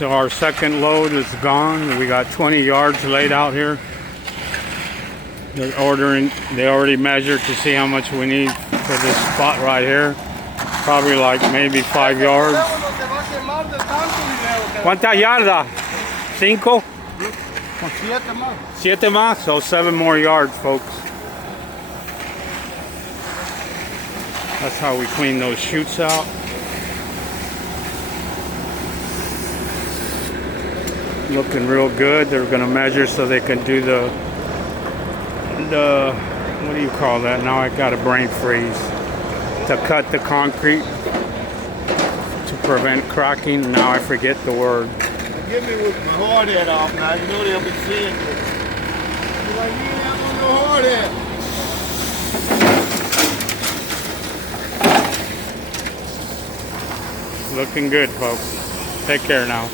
So our second load is gone. We got 20 yards laid out here. They're ordering, they already measured to see how much we need for this spot right here. Probably like maybe 5 yards. ¿Cuántas yardas? 5? 7 más, so 7 more yards, folks. That's how we clean those chutes out. Looking real good. They're gonna measure so they can do the what do you call that? Now I got a brain freeze. To cut the concrete to prevent cracking. Now I forget the word. Give me with my hard hat off now. You know they'll be seeing you. You're like, you ain't have on no hard hat. Looking good, folks. Take care now.